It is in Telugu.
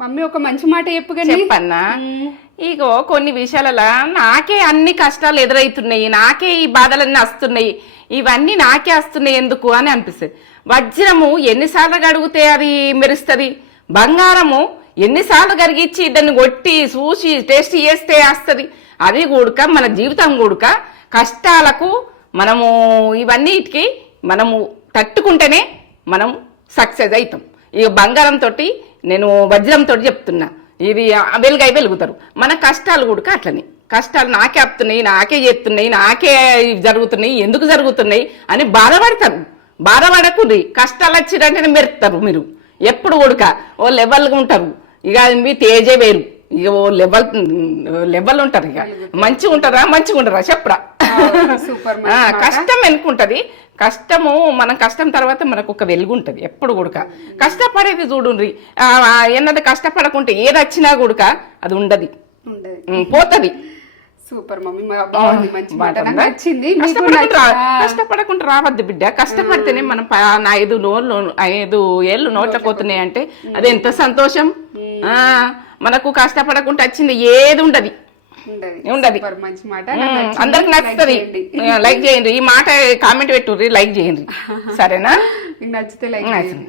మమ్మీ ఒక మంచి మాట చెప్పు కానీ చెప్పన్నా ఇగో కొన్ని విషయాలలో నాకే అన్ని కష్టాలు ఎదురవుతున్నాయి, నాకే ఈ బాధలన్నీ వస్తున్నాయి, ఇవన్నీ నాకే వస్తున్నాయి ఎందుకు అని అనిపిస్తుంది. వజ్రము ఎన్నిసార్లు గడిగితే అది మెరుస్తుంది, బంగారము ఎన్నిసార్లు కరిగిచ్చి దాన్ని కొట్టి చూసి టేస్ట్ చేస్తే వస్తుంది. అది కూడక మన జీవితం కూడక కష్టాలకు మనము ఇవన్నిటికి మనము తట్టుకుంటేనే మనం సక్సెస్ అవుతాం. ఇక బంగారంతో నేను వజ్రంతో చెప్తున్నా, ఇది వెలుగుతారు. మన కష్టాలు కూడా అట్లనే, కష్టాలు నాకే వస్తున్నాయి, నాకే చేస్తున్నాయి, నాకే జరుగుతున్నాయి, ఎందుకు జరుగుతున్నాయి అని బాధపడతారు. బాధపడకుండ్రి, కష్టాలు వచ్చిరంటేనే మెరుస్తారు. మీరు ఎప్పుడు కూడక ఓ లెవెల్గా ఉంటారు. ఇక మీ తేజే వేరు, ఇక ఓ లెవెల్ ఉంటారు. ఇక మంచిగా ఉంటారా చెప్పరా. సూపర్. కష్టం ఎనుకుంటది, కష్టము మనం కష్టం తర్వాత మనకు ఒక వెలుగు ఉంటది. ఎప్పుడు కూడక కష్టపడేది చూడుండ్రి, ఎన్నది కష్టపడకుంటే ఏది వచ్చినా కూడక అది ఉండదు, పోతది. సూపర్ మమ్మీ, బాగుంది, మంచి మాట, నాకు నచ్చింది. కష్టపడకుండా రావద్దు బిడ్డ, కష్టపడితేనే మనం 5 ఏళ్ళు నోట్ల పోతున్నాయి అంటే అది ఎంత సంతోషం. మనకు కష్టపడకుండా వచ్చింది ఏది ఉండదు. మంచి మాట, అందరికి నచ్చుతుంది. లైక్ చేయండి, ఈ మాట కామెంట్ పెట్టుర్రి, లైక్ చేయండి, సరేనా? నచ్చితే లైక్ చేయండి.